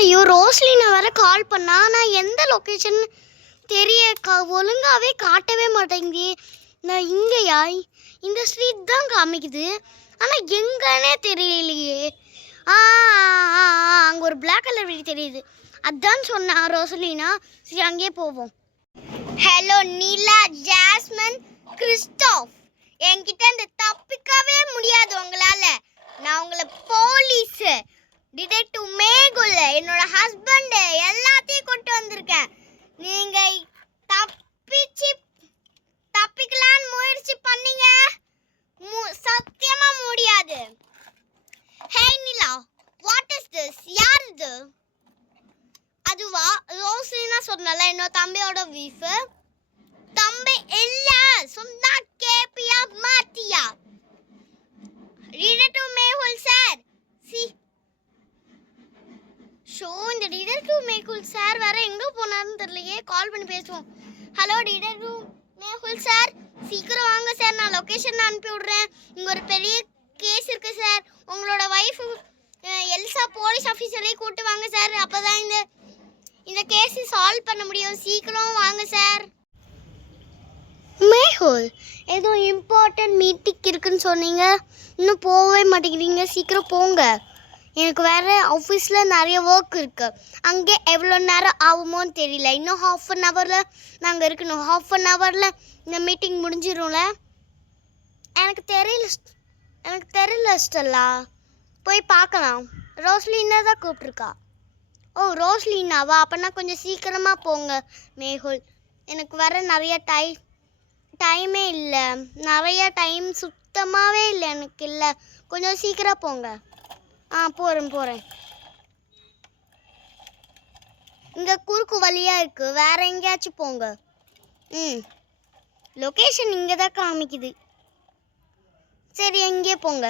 ஐயோ ரோஸ்லினை வேற கால் பண்ணா நான் எந்த லொக்கேஷன் தெரிய ஒழுங்காவே காட்டவே மாட்டேங்குது. நான் இங்கேயா இந்த ஸ்ட்ரீட் தான் காமிக்குது, ஆனால் எங்கன்னே தெரியலையே. அங்கே ஒரு பிளாக் கலர் வீடு தெரியுது, அதான் சொன்னா ரோஸ்லினா. சரி அங்கேயே போவோம். ஹலோ நிலா, ஜாஸ்மின், கிறிஸ்டோஃப், என்கிட்ட இந்த தப்பிக்கவே முடியாது உங்களால. நான் உங்களை போலீஸ் டிடெக்டிவ் மேகுல், என்னோட ஹஸ்பண்ட் எல்லாத்தையும் கொண்டு வந்திருக்கேன். நீங்க தப்பிக்கலான்னு முயற்சி பண்ணீங்க, சத்தியமா முடியாது. ஹே நிலா, வாட் இஸ் திஸ்? யார் இது? அதுவா ரோஸ்லினா சொன்னல, என்னோட தம்பியோட வீஃப். தம்பி இல்ல சொன்னா கேப்பியா மாட்டியா? Detective Mehul sir. இந்த டிடெக்டிவ் மேகுல் சார் வேற எங்க போனாருன்னு தெரியலையே. கால் பண்ணி பேசுவோம். ஹலோ டிடெக்டிவ் மேகுல் சார், சீக்கிரம் வாங்க சார், நான் லொக்கேஷன் அனுப்பி விடுறேன். இங்க ஒரு பெரிய கேஸ் இருக்கு சார். உங்களோட வைஃப் எல்சா போலீஸ் ஆஃபீஸரையும் கூட்டு வாங்க சார், அப்பதான் இந்த கேஸ் சால்வ் பண்ண முடியும். சீக்கிரம் வாங்க சார். மேகுல், ஏதோ இம்பார்ட்டன்ட் மீட்டிங் இருக்குன்னு சொன்னீங்க, இன்னும் போகவே மாட்டேங்கிறீங்க. சீக்கிரம் போங்க, எனக்கு வேறு ஆஃபீஸில் நிறைய ஒர்க் இருக்குது. அங்கே எவ்வளோ நேரம் ஆகுமோன்னு தெரியல. இன்னும் ½ ஹவரில் நாங்கள் இருக்கணும். ½ ஹவரில் இந்த மீட்டிங் முடிஞ்சிடும்ல. எனக்கு தெரியல ஸ்டெல்லா, போய் பார்க்கலாம். ரோஸ்லினா தான் கூப்பிட்ருக்கா. ஓ ரோஸ்லினாவா? அப்போனா கொஞ்சம் சீக்கிரமாக போங்க மேகுல். எனக்கு வர நிறைய டைமே இல்லை. நிறைய டைம் சுத்தமாகவே இல்லை எனக்கு. இல்லை, கொஞ்சம் சீக்கிரம் போங்க. போகிறேன். இங்கே குறுக்கு வழியாக இருக்குது, வேற எங்கேயாச்சும் போங்க. லொக்கேஷன் இங்கே தான் காமிக்குது. சரி எங்கேயே போங்க.